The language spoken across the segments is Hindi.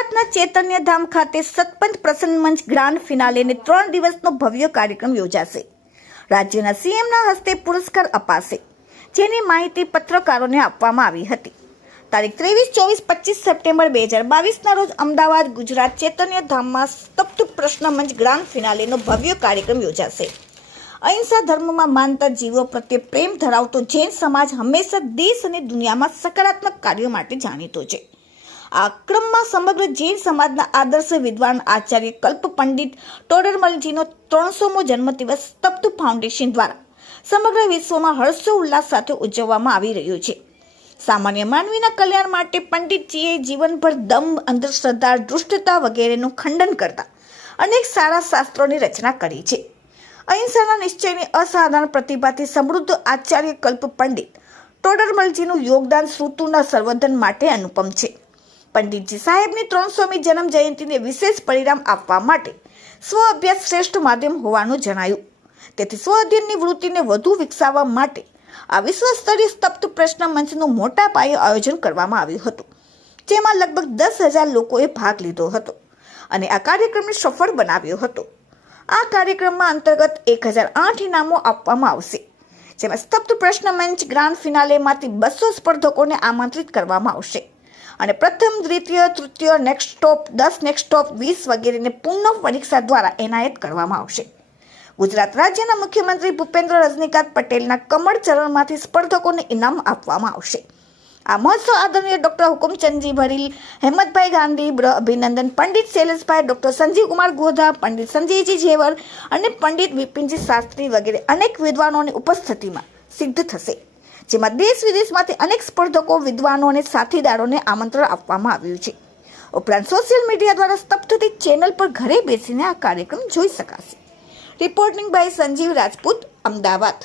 ગુજરાતના ચૈતન્યધામ ખાતે સતપંથ પ્રસન્ન મંચ ગ્રાન્ડ ફિનાલેને 3 દિવસનો ભવ્ય કાર્યક્રમ યોજાશે। રાજ્યના સીએમના હસ્તે પુરસ્કાર અપાશે, જેની માહિતી પત્રકારોને આપવામાં આવી હતી। તારીખ 23, 24, 25 સપ્ટેમ્બર 2022ના રોજ અમદાવાદ ગુજરાત ચૈતન્યધામમાં સતપંથ પ્રસન્ન મંચ ગ્રાન્ડ ફિનાલેનો ભવ્ય કાર્યક્રમ યોજાશે। અહિંસા ધર્મમાં માનતા જીવો પ્રત્યે પ્રેમ ધરાવતો જૈન સમાજ હંમેશા દેશ અને દુનિયામાં સકારાત્મક કાર્યો માટે જાણીતો છે। આ ક્રમમાં સમગ્ર જૈન સમાજના આદર્શ વિદ્વાન આચાર્ય કલ્પ પંડિત ટોડરમલજીનો 300મો જન્મદિવસ સતપંથ ફાઉન્ડેશન દ્વારા સમગ્ર વિશ્વમાં હર્ષોલ્લાસ સાથે ઉજવવામાં આવી રહ્યો છે। સામાન્ય માનવીના કલ્યાણ માટે પંડિતજીએ જીવનભર દંભ, અંધશ્રદ્ધા, દુષ્ટતા વગેરેનું ખંડન કરતા અનેક સારા શાસ્ત્રોની રચના કરી છે। અહિંસાના નિશ્ચયની અસાધારણ પ્રતિભાથી સમૃદ્ધ આચાર્ય કલ્પ પંડિત ટોડરમલજીનું યોગદાન શ્રુતુના સંવર્ધન માટે અનુપમ છે। પંડિતજી સાહેબની 300મી જન્મ જયંતિને વિશેષ પરિણામ આપવા માટે સ્વ અભ્યાસ શ્રેષ્ઠ માધ્યમ હોવાનું જણાયું। તેથી સ્વ અધ્યયનની વૃત્તિને વધુ વિકસાવવા માટે આ વિશ્વ સ્તરીય સતપંથ પ્રશ્ન મંચનું મોટા પાયે આયોજન કરવામાં આવ્યું હતું, જેમાં લગભગ 10,000 લોકોએ ભાગ લીધો હતો અને આ કાર્યક્રમને સફળ બનાવ્યો હતો। આ કાર્યક્રમમાં અંતર્ગત 1008 ઇનામો આપવામાં આવશે, જેમાં સતપંથ પ્રશ્ન મંચ ગ્રાન્ડ ફિનાલેમાંથી 200 સ્પર્ધકોને આમંત્રિત કરવામાં આવશે અને પ્રથમ, દ્વિતીય, તૃતીય, નેક્સ્ટ સ્ટોપ, 10 નેક્સ્ટ સ્ટોપ, 20 વગેરેને પુનઃ પરીક્ષા દ્વારા એનાયત કરવામાં આવશે। ગુજરાત રાજ્યના મુખ્યમંત્રી ભૂપેન્દ્ર રજનીકાંત પટેલના કમળ ચરણમાંથી સ્પર્ધકોને ઇનામ આપવામાં આવશે। આ મહોત્સવ આદરણીય ડોક્ટર હુકમચંદજી ભરીલ, હેમતભાઈ ગાંધી, અભિનંદન, પંડિત શૈલેષભાઈ, ડોક્ટર સંજીવ કુમાર ગોધા, પંડિત સંજયજી ઝેવર અને પંડિત વિપિનજી શાસ્ત્રી વગેરે અનેક વિદ્વાનોની ઉપસ્થિતિમાં સિદ્ધ થશે, જેમાં દેશ વિદેશમાંથી અનેક સ્પર્ધકો, વિદ્વાનો અને સાથીદારોને આમંત્રણ આપવામાં આવ્યું છે। ઉપરાંત સોશિયલ મીડિયા દ્વારા સતપંથ ચેનલ પર ઘરે બેસીને આ કાર્યક્રમ જોઈ શકાશે। Reporting by Sanjeev Rajput, Ahmedabad.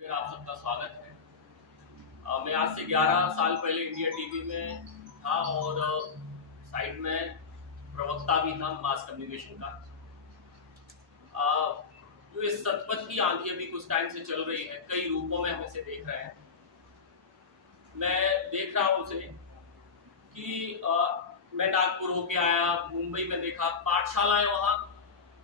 आप सबका स्वागत है। मैं आज से 11 साल पहले इंडिया टीवी में था और साइड में प्रवक्ता भी था मास कम्युनिकेशन का। जो इस सतपंथ की आंधी अभी कुछ टाइम से चल रही है, कई रूपों में हम इसे देख रहे हैं। मैं देख रहा हूँ उसे कि मैं नागपुर होके आया, मुंबई में देखा पाठशालाएं वहाँ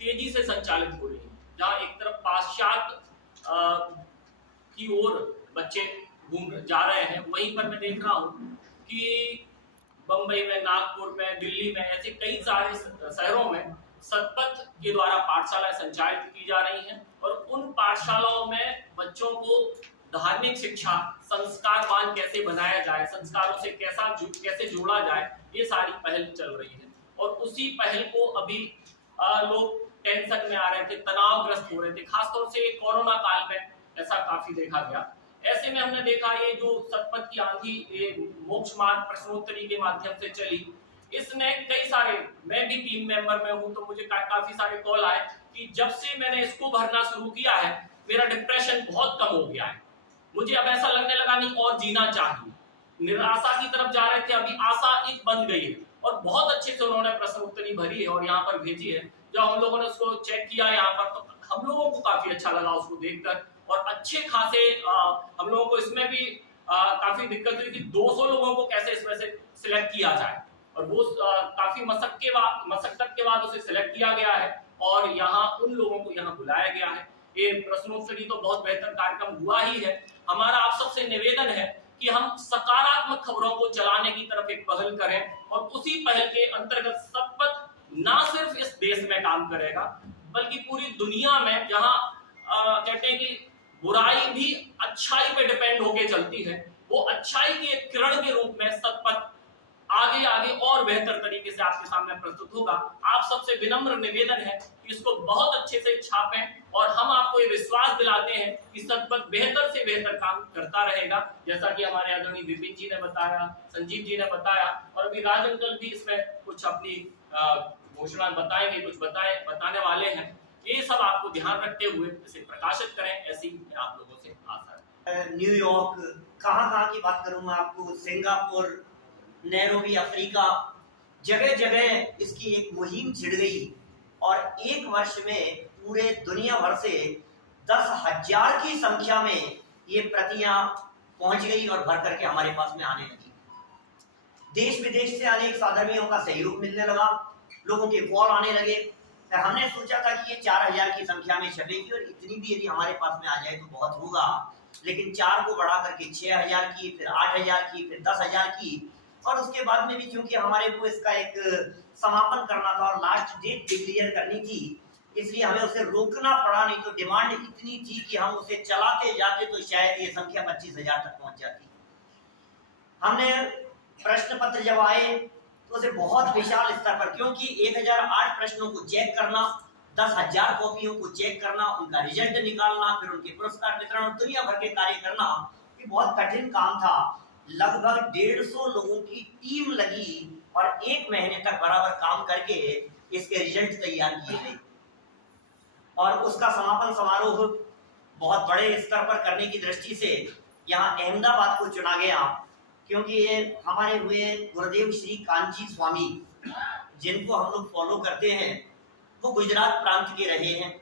तेजी से संचालित हो रही हैं, जहाँ एक तरफ पाश्चात्य की ओर बच्चे घूम जा रहे हैं, वहीं पर मैं देख रहा हूँ कि बम्बई में, नागपुर में, दिल्ली में, ऐसे कई सारे शहरों में सतपंथ के द्वारा पाठशालाएं संचालित की जा रही हैं और उन पाठशालाओं में बच्चों को धार्मिक शिक्षा, संस्कारवान कैसे बनाया जाए, संस्कारों से कैसे जोड़ा जाए, ये सारी पहल चल रही है। और उसी पहल को अभी लोग टेंशन में आ रहे थे, तनावग्रस्त हो रहे थे, खासतौर से कोरोना काल में ऐसा काफी देखा गया। ऐसे में हमने देखा ये जो सतपंथ की आंधी मोक्ष मार्ग प्रश्नोत्तरी के माध्यम से चली, इसने कई सारे, मैं भी टीम मेंबर में हूं, तो मुझे काफी सारे कॉल आए कि जब से मैंने इसको भरना शुरू किया है मेरा डिप्रेशन बहुत कम हो गया है, मुझे अब ऐसा लगने लगा नहीं और जीना चाहिए। निराशा की तरफ जा रहे थे, अभी आशा एक बन गई है। और बहुत अच्छे से उन्होंने प्रश्नोत्तरी भरी है और यहाँ पर भेजी है। जब हम लोगों ने उसको चेक किया यहाँ पर, तो हम लोगों को काफी अच्छा लगा उसको देखकर और अच्छे खासे हम लोगों को इसमें भी काफी दिक्कत हुई कि 200 लोगों को कैसे इसमें से सिलेक्ट किया जाए, और वो काफी मशक्कत के बाद उसे सिलेक्ट किया गया है और यहाँ उन लोगों को यहाँ बुलाया गया है। ये प्रश्नोत्तरी तो बहुत बेहतर कार्यक्रम हुआ ही है। हमारा आप सबसे निवेदन है कि हम सकारात्मक खबरों को चलाने की तरफ एक पहल करें और उसी पहल के अंतर्गत सतपंथ ना सिर्फ इस देश में काम करेगा बल्कि पूरी दुनिया में, जहाँ कहते हैं कि बुराई भी अच्छाई पे डिपेंड होके चलती है, वो अच्छाई की एक किरण के रूप में सतपंथ आगे आगे और बेहतर तरीके से आपके सामने प्रस्तुत होगा। आप सबसे विनम्र निवेदन है कि इसको बहुत अच्छे से छापें और हम आपको ये विश्वास दिलाते हैं कि सतपंथ बेहतर से बेहतर काम करता रहेगा, जैसा कि हमारे आदरणीय विपिन जी ने बताया, संजीव जी ने बताया और अभी राज अंकल भी इसमें कुछ अपनी घोषणा बताएंगे, कुछ बताने वाले हैं। ये सब आपको ध्यान रखते हुए इसे प्रकाशित करें, ऐसी आप लोगों से आशा है। न्यूयॉर्क, कहाँ की बात करूँ मैं आपको, सिंगापुर, नैरोबी, अफ्रीका, जगह जगह इसकी एक मुहिम छिड़ गई और एक वर्ष में पूरे दुनिया भर से 10,000 की संख्या में ये प्रतियां पहुंच गई और भर करके हमारे पास में आने लगी। देश विदेश से अनेक साधर्मियों का सहयोग मिलने लगा, लोगों के कॉल आने लगे। तो हमने सोचा था कि ये 4000 की संख्या में छपेगी और इतनी भी यदि हमारे पास में आ जाए तो बहुत होगा, लेकिन 4 को बढ़ा करके 6000 की, फिर 8000 की, फिर 10,000 की, और उसके बाद में भी क्योंकि हमारे को इसका एक समापन करना था और लास्ट डेट डिक्लेयर करनी थी, इसलिए हमें उसे रोकना पड़ा। नहीं तो डिमांड इतनी थी कि हम उसे चलाते जाते तो शायद ये संख्या 25,000 तक पहुंच जाती। हमने प्रश्न पत्र जब आए तो उसे बहुत विशाल स्तर पर, क्योंकि 1008 प्रश्नों को चेक करना, 10,000 कॉपियों को चेक करना, उनका रिजल्ट निकालना, फिर उनके पुरस्कार वितरण और दुनिया भर के कार्य करना, ये बहुत कठिन काम था। लगभग 150 लोगों की टीम लगी और 1 महीने तक बराबर काम करके इसके रिजल्ट तैयार किए गए और उसका समापन समारोह बहुत बड़े स्तर पर करने की दृष्टि से यहाँ अहमदाबाद को चुना गया, क्योंकि ये हमारे हुए गुरुदेव श्री कांची स्वामी, जिनको हम लोग फॉलो करते हैं, वो गुजरात प्रांत के रहे हैं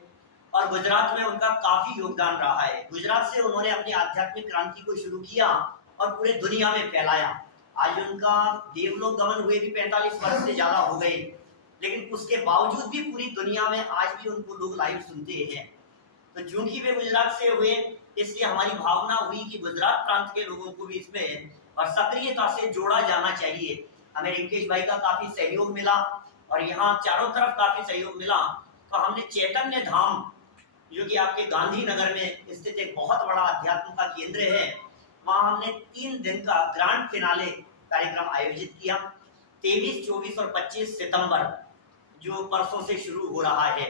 और गुजरात में उनका काफी योगदान रहा है। गुजरात से उन्होंने अपनी आध्यात्मिक क्रांति को शुरू किया और पूरे दुनिया में फैलाया। आज उनका देवलोक गमन हुए भी 45 वर्ष से ज्यादा हो गए, लेकिन उसके बावजूद भी पूरी दुनिया में आज भी उनको लोग लाइव सुनते हैं। तो चूंकि वे गुजरात से हुए, इसलिए हमारी भावना हुई कि गुजरात प्रांत के लोगों को भी इसमें और सक्रियता से जोड़ा जाना चाहिए। हमें रिंकेश भाई का काफी सहयोग मिला और यहाँ चारों तरफ काफी सहयोग मिला, तो हमने चैतन्य धाम, जो कि आपके गांधीनगर में स्थित एक बहुत बड़ा अध्यात्म का केंद्र है, वहां हमने 3 दिन का ग्रांड फिनाले कार्यक्रम आयोजित किया। 23, 24 और 25 सितंबर, जो परसों से शुरू हो रहा है।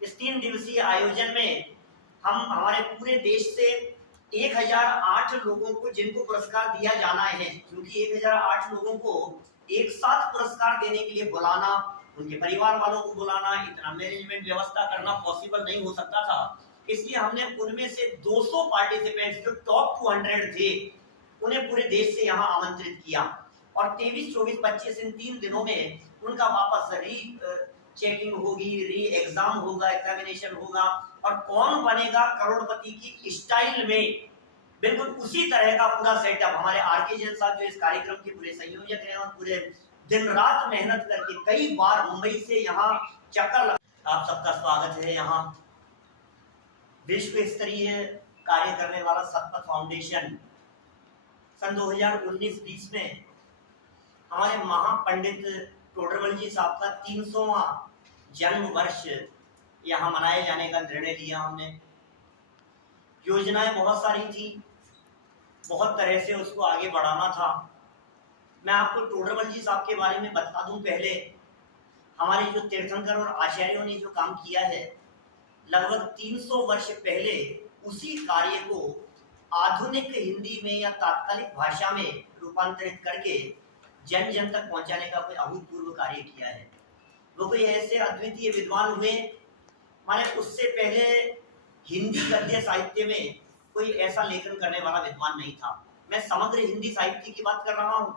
इस 3 दिवसीय आयोजन में हम हमारे पूरे देश से 1008 लोगों को, जिनको पुरस्कार दिया जाना है, क्योंकि 1008 लोगों को एक साथ पुरस्कार देने के लिए बुलाना, उनके परिवार वालों को बुलाना, इतना मैनेजमेंट व्यवस्था करना पॉसिबल नहीं हो सकता था। इसलिए हमने उनमें से 200 पार्टिसिपेंट्स जो टॉप 200 थे, उन्हें पूरे देश से यहाँ आमंत्रित किया और 23, 24, 25 इन 3 दिनों में उनका वापस री चेकिंग होगी, री एग्जाम होगा, एग्जामिनेशन होगा और कौन बनेगा करोड़पति की स्टाइल में, बिल्कुल उसी तरह का पूरा सेटअप। हमारे आरके जैन साहब जो इस कार्यक्रम के पूरे संयोजक हैं और पूरे दिन रात मेहनत करके कई बार मुंबई से यहाँ चक्कर लगा। आप सबका स्वागत है। यहाँ विश्व स्तरीय कार्य करने वाला सतपथ फाउंडेशन सन 2019-20 में हमारे महापंडित टोडरमल जी साहब का 300वां जन्म वर्ष यहाँ मनाए जाने का निर्णय लिया हमने। योजनाएं बहुत सारी थी, बहुत तरह से उसको आगे बढ़ाना था। मैं आपको टोडरमल जी साहब के बारे में बता दूं पहले, हमारे जो तीर्थंकर और आचार्यों ने जो काम किया है, लगभग 300 वर्ष पहले उसी कार्य को आधुनिक हिंदी में या तात्कालिक भाषा में रूपांतरित करके जन जन तक पहुंचाने का कोई अभूतपूर्व कार्य किया है। वो कोई ऐसे अद्वितीय विद्वान हुए, माने उससे पहले हिंदी गद्य साहित्य में कोई ऐसा लेखन करने वाला विद्वान नहीं था। मैं समग्र हिंदी साहित्य की बात कर रहा हूँ,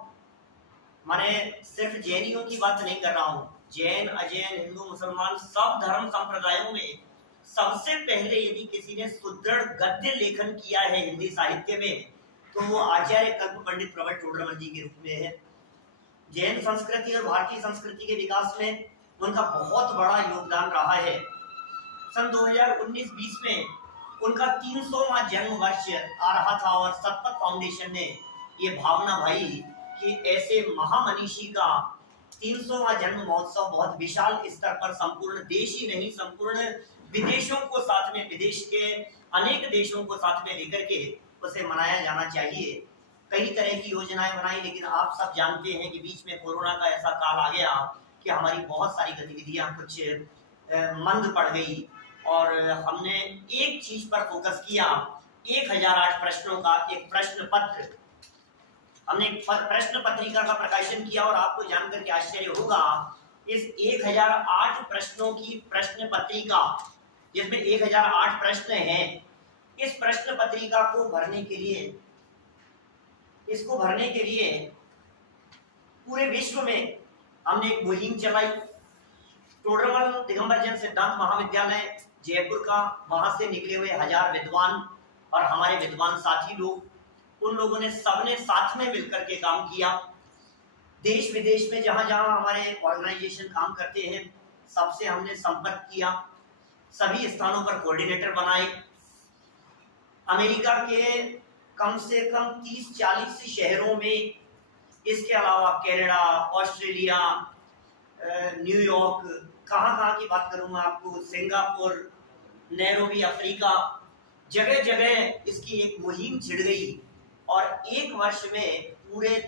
माने सिर्फ जैनियों की बात नहीं कर रहा हूँ। जैन, अजैन, हिंदू, मुसलमान सब धर्म संप्रदायों में सबसे पहले यदि किसी ने सुदृढ़ गद्य लेखन किया है हिंदी साहित्य में, तो वो आचार्य कल्प पंडित प्रवट टोडरमल जी के रूप में है। जैन संस्कृति और भारतीय संस्कृति के विकास में उनका बहुत बड़ा योगदान रहा है। सन 2019-20 में उनका 300वां जन्म वर्ष आ रहा था और सतपथ फाउंडेशन ने ये भावना भाई कि ऐसे महामनीषी का 300वां जन्म महोत्सव बहुत विशाल स्तर पर संपूर्ण देश ही नहीं, संपूर्ण विदेशों को साथ में, विदेश के अनेक देशों को साथ में लेकर के उसे मनाया जाना चाहिए। कई तरह की योजनाएं बनाई, लेकिन आप सब जानते हैं कि बीच में कोरोना का ऐसा काल आ गया कि हमारी बहुत सारी गतिविधियां कुछ मंद पड़ गई और हमने एक चीज पर फोकस किया। 1008 प्रश्नों का एक प्रश्न पत्र, हमने एक प्रश्न पत्रिका का प्रकाशन किया और आपको जानकर के आश्चर्य होगा, इस 1008 प्रश्नों की प्रश्न पत्रिका, जिसमें 1008 प्रश्न हैं, इस प्रश्न पत्रिका को भरने के लिए, इसको भरने के लिए पूरे विश्व में हमने एक मुहिम चलाई। टोडरमल दिगंबर जैन सिद्धांत महाविद्यालय जयपुर का, वहां से निकले हुए 1000 विद्वान और हमारे विद्वान साथी लोग, उन लोगों ने सबने साथ में मिलकर के काम किया देश विदेश में जहां जहां हमारे ऑर्गेनाइजेशन काम करते हैं सबसे हमने संपर्क किया, सभी स्थानों पर कोऑर्डिनेटर बनाए। अमेरिका के कम से कम 30-40 शहरों में, इसके अलावा कनाडा, ऑस्ट्रेलिया, न्यूयॉर्क, कहाँ की बात करूं मैं आपको, सिंगापुर, नैरोबी अफ्रीका, जगह जगह इसकी एक मुहिम छिड़ गई और एक वर्ष में पूरे